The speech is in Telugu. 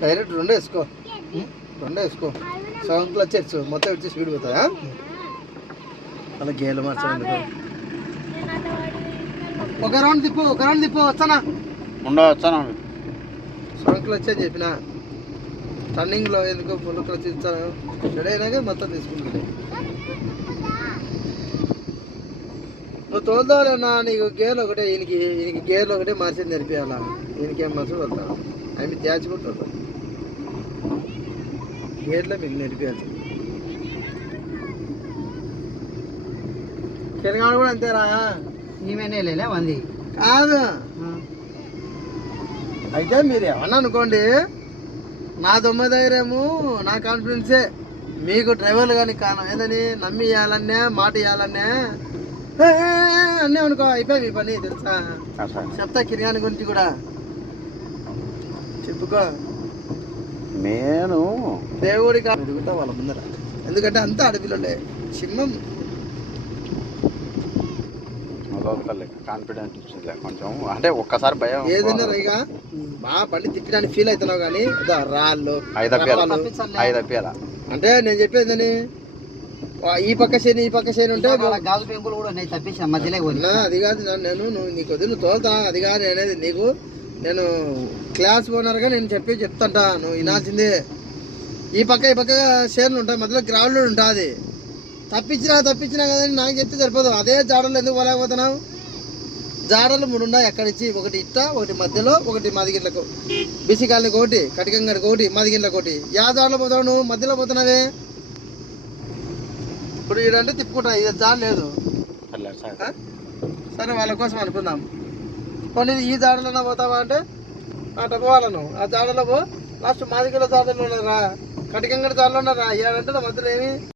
డైరెక్ట్ రెండు వేసుకో, రెండు వేసుకో. సగం క్లచ్ ఇచ్చు, మొత్తం ఇచ్చి స్పీడ్ పోతాయా? అలా గేలు మార్చండి. ఒక రౌండ్ తిప్పు, ఒక రౌండ్ తిప్పు. వచ్చానా వచ్చాను. సగం క్లచ్ అని చెప్పిన. టర్నింగ్లో ఎందుకు ఫుల్ క్లచ్ ఇచ్చాను. రెడీ అయినాక మొత్తం తీసుకుంటుంది. నువ్వు తోలుదావులేనా? నీకు గేర్లు ఒకటే, ఈయనకి గేర్లు ఒకటే మార్చింది నేర్పియాలా? ఈయనకేం మార్చు వెళ్తాను. అవి తేచుకుంటుంది గేర్లో మీకు నేర్పియాల్సి. కిరగాడు కూడా అంతేరా? ఈమెనే లేలే వంది కాదు. అయితే మీరు ఏమన్నా అనుకోండి, నా దొమ్మ ధైర్యము, నా కాన్ఫిడెన్సే మీకు డ్రైవర్లు కానీ కారణం ఏందని నమ్మి ఇవ్వాలన్నా, మాట ఇవ్వాలన్నా అన్నీ అనుకో, అయిపోయి మీ పని. తెలుసా? చెప్తా కిరగాని గురించి కూడా చెప్పుకో. నేను దేవుడిగా ఎదుగుతా వాళ్ళ ముందర, ఎందుకంటే అంతా అడవిలోనే సింహం. కాన్ఫిడెంట్ ఇచ్చింది కొంచెం, అంటే ఒక్కసారి భయం. ఏదైనా రైగా బాగా బండి తిట్టడానికి ఫీల్ అవుతున్నావు కానీ రాళ్ళు అంటే నేను చెప్పేదని ఈ పక్క శని ఈ పక్క శని ఉంటే గాజు పెంకులు కూడా నేను తప్పించిన మధ్యలో. అది కాదు నేను నీకు వద్దు, నువ్వు తోలుతా. అది కాదు అనేది నీకు, నేను క్లాస్ ఓనర్గా నేను చెప్తాంట, నువ్వు వినాల్సిందే. ఈ పక్క షేర్లు ఉంటాయి, మధ్యలో గ్రౌండ్ ఉంటుంది. తప్పించినా కదని నాకు చెప్తే సరిపోదు. అదే జాడలు ఎందుకు పోలేకపోతున్నావు? జాడలు 3 ఉన్నాయి అక్కడి నుంచి, ఒకటి ఇట్ట, ఒకటి మధ్యలో, ఒకటి మదిగిట్లకు, బిసికాళ్ళకి ఒకటి, కటికంగడికి ఒకటి, మదిగిట్లకు ఒకటి. యా జాడలో పోతావు నువ్వు? మధ్యలో పోతున్నావే. ఇప్పుడు ఈడంటే తిప్పుకుంటా, ఇది జాడ లేదు. సరే వాళ్ళ కోసం అనుకుందాం. కొన్ని ఈ జాడలోనే పోతావా అంటే అట్ట పోవాలను. ఆ జాడలో పో. లాస్ట్ మాదిగల జాడలో ఉన్నారా, కటికంగడి జాడలో ఉన్నారా? ఏడంటే మధ్యలో ఏమి